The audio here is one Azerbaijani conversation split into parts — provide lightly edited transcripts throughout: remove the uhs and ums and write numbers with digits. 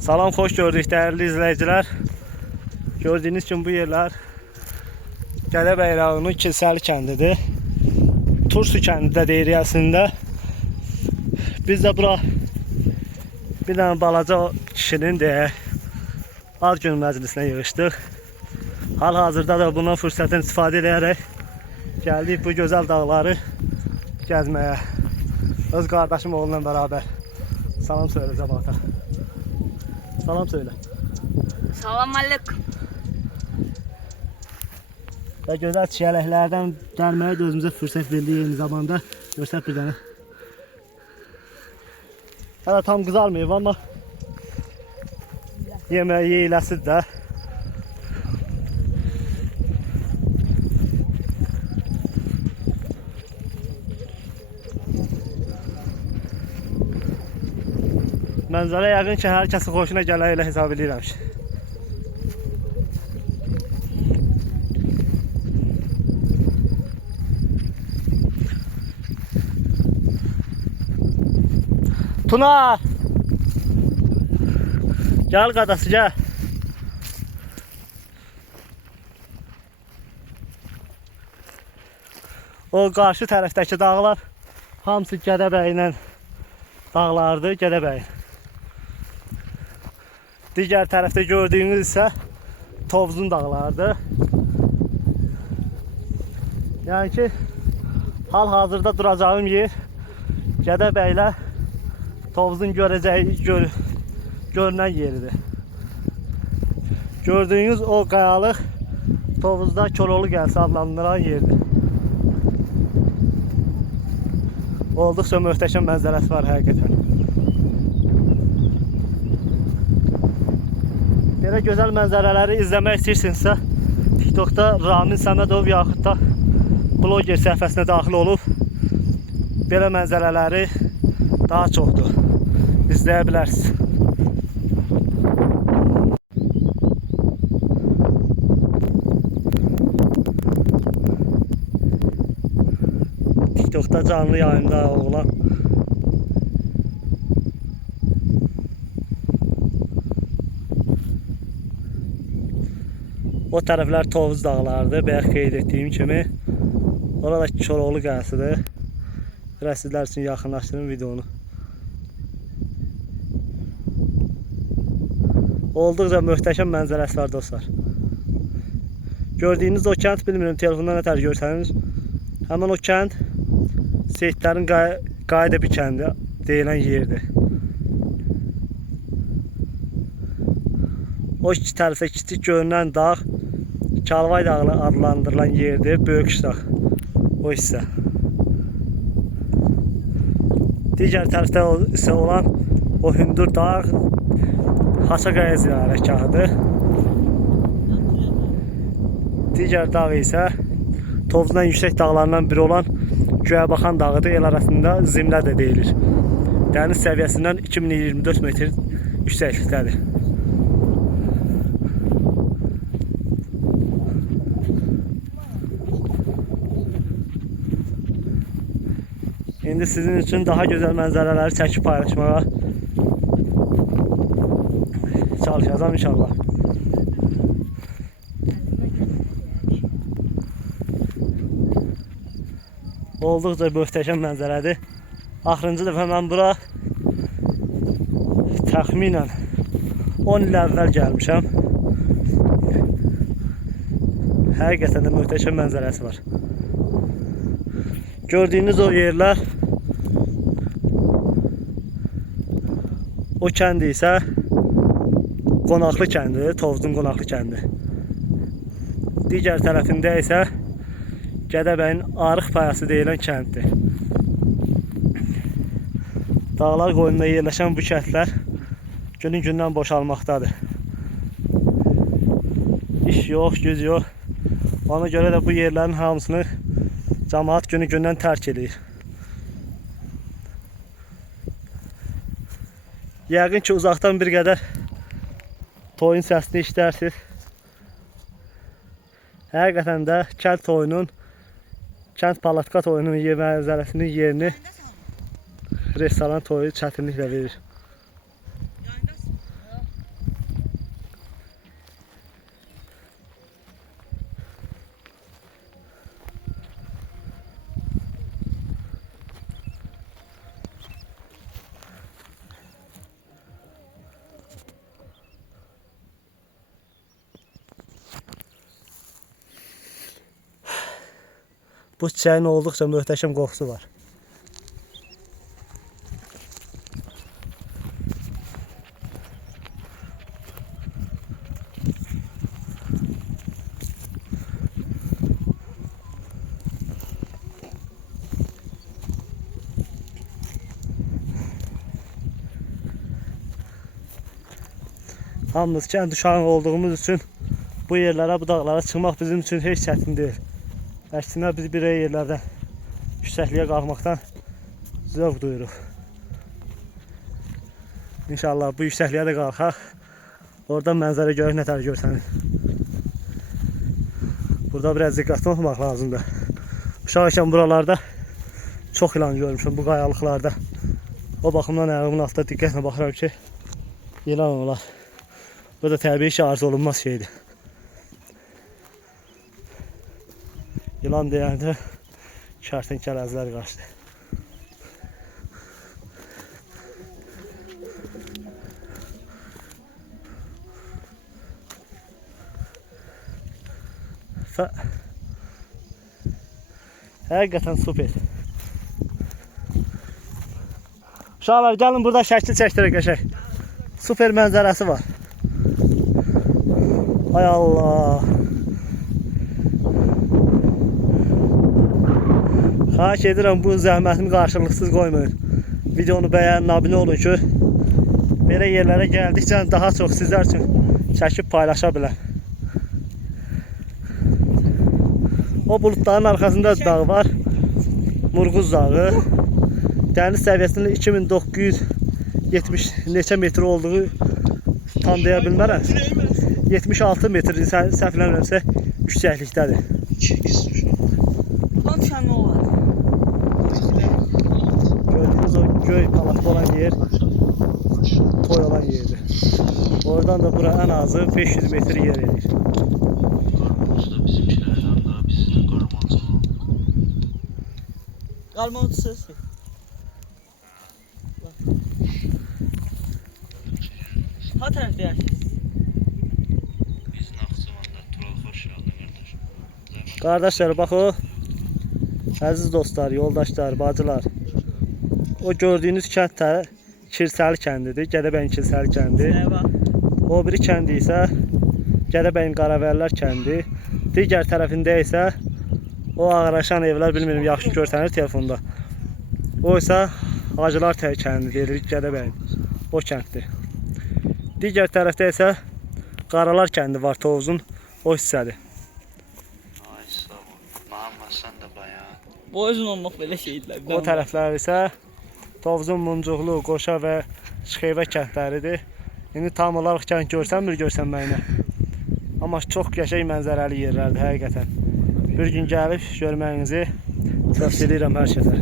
Salam, xoş gördük değerli izleyiciler. Gördüğünüz kimi bu yerler Gədəbəy rayonu Kilsəli kəndidir. Tursu kəndi də deyir əslində. Biz də bura bir dənə balaca kişinin ad günü məclisinə yığışdıq. Hal-hazırda da bundan fürsətdən istifadə edərək gəldik bu gözəl dağları gəzməyə. Öz qardaşım oğlunla beraber. Salam söyle cəmaata. Salam söyle. Salam aleyküm. Və gözəl çiyələklərdən gəlməyə də özümüzə fürsət verdik eyni zamanda. Görsək bir dənə. Hələ tam qızarmayıb amma yeməyi yeyiləsidir də. Mənzərə yəqin ki, hər kəsin xoşuna gələr elə hesab edirəm ki. Tunar! Gəl qadası, gəl. O qarşı tərəfdəki dağlar hamısı Gədəbəylə dağlardır, Gədəbəy. Digər tərəfdə gördüyünüz isə Tovuzun dağlarıdır. Yəni ki, hal-hazırda duracağım yer Gədəbəylə Tovuzun görünən yeridir. Gördüyünüz o qayalıq Tovuzda Koroğlu Qəlsi adlandırılan yerdir. Olduqca möhtəşəm mənzərəsi var həqiqətən. Belə gözəl mənzərələri izləmək istəyirsinizsə, TikTokda Ramin Səmədov yaxud da bloger səhifəsinə daxil olub belə mənzərələri daha çoxdur. İzləyə bilərsiniz. TikTokda canlı yayında olan o tərəflər Tovuz dağlarıdır. Bayaq qeyd etdiyim kimi. Orada Koroğlu Qəlsidir. Biraz sizlər üçün yaxınlaşdırın videonu. Olduqca möhtəşəm mənzərəsi var dostlar. Gördüyünüz o kənd, bilmirəm telefondan nətər görsəniz, həmin o kənd Seyidlərin Qayıdebi kəndi deyilən yerdir. O iki tərəfdə kiçik görünən dağ Kalvay dağı adlandırılan yerdir, Böyük Şdağ o hissə. Digər tərəfdə isə olan o hündür dağ Haçaqaya ziyarətgahıdır. Digər dağ isə Tovuzun ən yüksək dağlarından biri olan Göyəbaxan dağıdır. El arasında Zimlə də deyilir. Dəniz səviyyəsindən 2024 metr yüksəklikdədir. İndi sizin üçün daha gözəl mənzərələri çəkib paylaşmağa çalışacağım inşallah. Olduqca möhtəşəm mənzərədir. Axırıncı dəfə mən bura təxminən 10 il əvvəl gəlmişəm. Həqiqətən də möhtəşəm mənzərəsi var. Gördüyünüz o yerlər, o kəndi isə Qonaqlı kəndidir, Tovuzun Qonaqlı kəndi. Digər tərəfində isə Gədəbəyin Arıq Payası deyilən kənddir. Dağlar qoynunda yerləşən bu kəndlər günün-gündən boşalmaqdadır. İş yox, güc yox. Ona görə də bu yerlərin hamısını cəmaət günü-gündən tərk edir. Yəqin ki, uzaqdan bir qədər toyun səsini işlərsiniz. Həqiqətən də kənd toyunun, kənd palatka toyunun mənzərəsinin yerini restoran toyu çətinliklə verir. Bu çiçəyin olduqca möhtəşəm qoxusu var. Hamımız kənd uşağı olduğumuz üçün bu yerlərə, bu dağlara çıxmaq bizim üçün heç çətin deyil. Əksinə biz bir yerlərdən yüksəkliyə qalxmaqdan zövq duyuruq. İnşallah bu yüksəkliyə də qalxaq. Oradan mənzərə görək, nətər görsənir. Burada biraz diqqətli olmaq lazımdır. Uşaq ikən buralarda çox ilan görmüşüm bu qayalıqlarda. O baxımdan ayağımın altında diqqətlə baxıram ki, ilan olar. Bu da təbii ki, arzu olunmaz şeydir. Yılan deyəndə kərtənkələzlər qaçdı. Həqiqətən super. Uşaqlar gəlin burada şəkil çəkdirək qəşəng. Super mənzərəsi var. Ay Allah. Xahiş edirəm bu zəhmətimi qarşılıqsız qoymayın. Videonu bəyənin, abunə olun ki, belə yerlərə gəldikcə daha çox sizlər üçün çəkib paylaşa biləm. O bulutların arxasında dağ var. Murğuz dağı. Dəniz səviyyəsində 2970 neçə metr olduğu tam deyə bilmərəm. 76 metr səhvlənmirəmsə yüksəklikdədir. Lan düşən nə olar? Gördüğünüz o göy palatlı olan yer toy olan yerdir. Oradan da bura en azı 500 metre yer edir. Qarmondsuz. Ha tərəfdə yaşayır. Kardeşler bak o, aziz dostlar, yoldaşlar, bacılar. O gördüğünüz kənd Kirsəli kəndidir, Gədəbəyin Kirsəli kəndi. O biri kəndi isə Gədəbəyin Qaravərlər kəndi. Digər tərəfində isə o ağıraşan evlər, bilmirəm yaxşı görsənir telefonda. O isə Hacılar kəndi deyilir Gədəbəyin. O kənddir. Digər tərəfdə isə Qaralar kəndi var, Tovuzun o hissədir. Bu özün olmaq belə şeydirlər. O tərəflər isə Tovuzun Muncuqlu, Qoşa və Şıxeyvə kəndləridir. İndi tam olaraq kənd görsənməyinə. Amma çox qəşəng mənzərəli yerlərdir həqiqətən. Bir gün gəlib görməyinizi tövsiyə edirəm hər kəsə.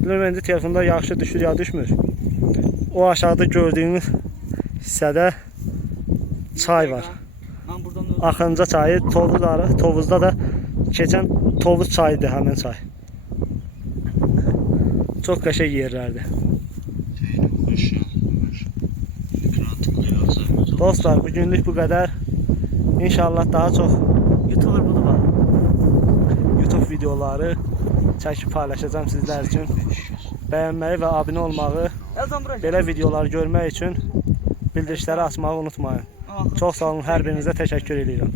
Bilmirəm indi telefonda yaxşı düşür ya düşmür. O aşağıda gördüyünüz hissədə çay var. Axınca çayı, Tovuzda da keçən Tovuz çayıdır həmin çay. Çox qəşəng yerlərdir. Dostlar, bugünlük bu qədər. İnşallah daha çox YouTube videoları çəkib paylaşacağım sizlər üçün. Bəyənməyi və abunə olmağı, belə videolar görmək üçün bildirişləri açmağı unutmayın. Çox sağ olun, hər birinizə təşəkkür edirəm.